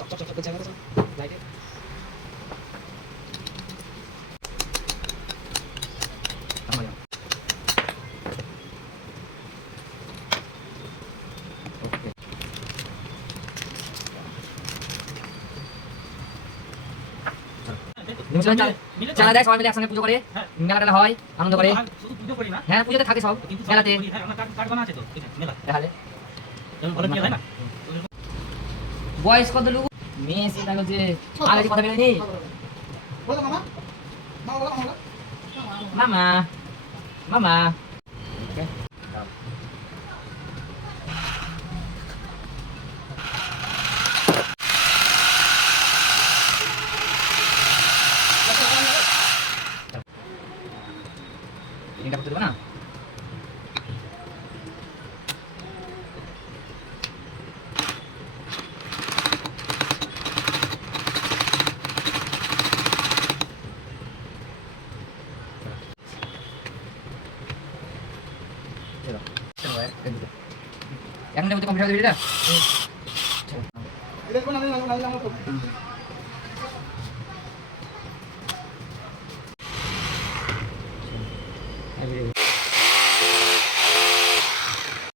চকচক করছে এখন লাইটে। চালা দেয় সবাই মিলে একসঙ্গে পুজো করে, মেলা টেলা হয়, আনন্দ করে। শুধু পুজো করি না, হ্যাঁ পুজোতে থাকে সব মেলাতে। কার্ড বানা আছে তো মেলা তাহলে ভালো না। বয়স কত লোক মেয়ে এসে দেখো যে আগে কথা বলেনি মামা মামা এটা করতে দেবো না। এখন কমপ্লিট হবে এটা।